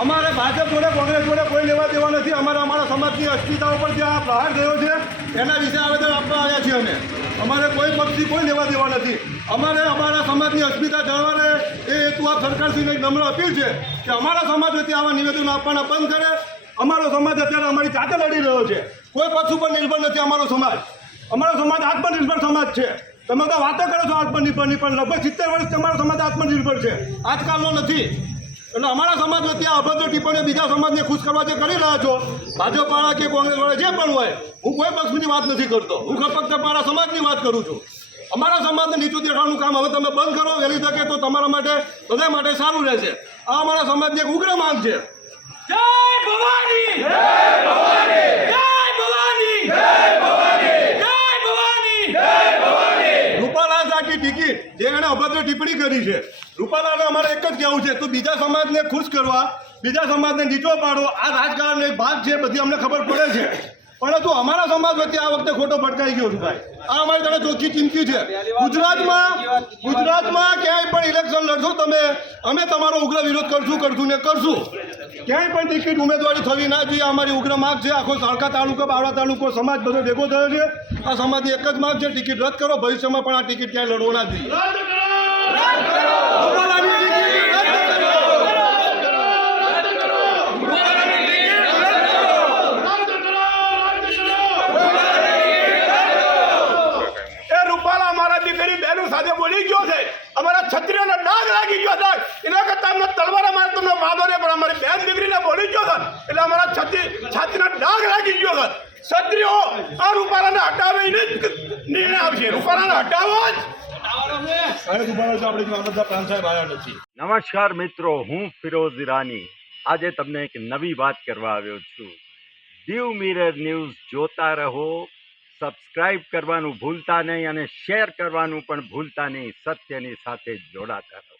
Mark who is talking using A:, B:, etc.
A: અમારે ભાજપ જોડે કોંગ્રેસ જોડે કોઈ લેવા દેવા નથી. અમારે અમારા સમાજની અસ્મિતા ઉપર જે આ પ્રહાર થયો છે. એના વિશે આવેદન આપવા આવ્યા છીએ અમે. અમારે કોઈ પક્ષથી કોઈ લેવા દેવા નથી. અમારે અમારા સમાજની અસ્મિતા જળવાને એ હેતુ આ સરકારશ્રીને એક નમ્ર અપીલ છે કે અમારા સમાજ વતી આવા નિવેદનો આપવાના બંધ કરે. અમારો સમાજ અત્યારે અમારી જાતે લડી રહ્યો છે. કોઈ પક્ષ ઉપર નિર્ભર નથી અમારો સમાજ. અમારો સમાજ આત્મનિર્ભર સમાજ છે. તમે તો વાતો કરો છો આત્મનિર્ભરની પણ લગભગ સિત્તેર વર્ષ તમારો સમાજ આત્મનિર્ભર છે. આજકાલનો નથી. એટલે અમારા સમાજ વતી આ અભદ્ર ટિપ્પણીઓ બીજા સમાજને ખુશ કરવા જે કરી રહ્યા છો ભાજપવાળા કે કોંગ્રેસવાળા જે પણ હોય હું કોઈ પક્ષની વાત નથી કરતો. હું ફક્ત મારા સમાજની વાત કરું છું. અમારા સમાજને નીચું દેખાડવાનું કામ હવે તમે બંધ કરો વહેલી તકે તો તમારા માટે બધા માટે સારું રહેશે. આ અમારા સમાજની એક ઉગ્ર માંગ છે.
B: જય ભવાની જય ભવાની જય ભવાની જય ભવાની જય ભવાની જય ભવાની
A: ટિકિટ જે એણે અભદ્ર ટિપ્પણી કરી છે. રૂપાલાને અમારે એક જ કહેવું છે, તો બીજા સમાજને ખુશ કરવા, બીજા સમાજને નીચો પાડો. આ રાજકારણનો એક ભાગ છે, બધી અમને ખબર પડે છે. પરંતુ અમારા સમાજ વચ્ચે આ વખતે ખોટો ભટકાઈ ગયો છે ભાઈ. આ અમારી તને ચોખ્ખી ચીમકી છે. ગુજરાતમાં ગુજરાતમાં ક્યાંય પણ ઇલેક્શન લડશો તમે અમે તમારો ઉગ્ર વિરોધ કરશું કરશું ને કરશું. ક્યાંય પણ ટિકિટ ઉમેદવારી થવી ના જોઈએ અમારી ઉગ્ર માગ છે. આખો સાળકા તાલુકો બાવળા તાલુકો સમાજ બધો ભેગો થયો છે. આ સમાજની એક જ માગ છે ટિકિટ રદ કરો. ભવિષ્યમાં પણ આ ટિકિટ ક્યાંય લડવો ના જોઈએ રૂપાલાની ટિકિટ રદ કરો.
C: એ રૂપાલા અમારા દીકરી બહેનો સાથે બોલી ગયો છે અમારા લાગી ગયો છે. એના કરતા અમને તલવાર અમારે તમને વાંધો નહીં પણ અમારી બેન દીકરીને બોલી ગયો છે. એટલે અમારા છત્રી છાતીનો ડાઘ લાગી ગયો છે. ક્ષત્રિયો આ રૂપાલાને હટાવીને જ નિર્ણય આવશે રૂપાલાને હટાવો જ.
D: નમસ્કાર મિત્રો હું ફિરોઝ ઈરાની. આજે તમને એક નવી વાત કરવા આવ્યો છું. દીવ મિરર ન્યૂઝ જોતા રહો સબસ્ક્રાઇબ કરવાનું ભૂલતા નહીં અને શેર કરવાનું પણ ભૂલતા નહીં સત્યની સાથે જોડાતા રહો.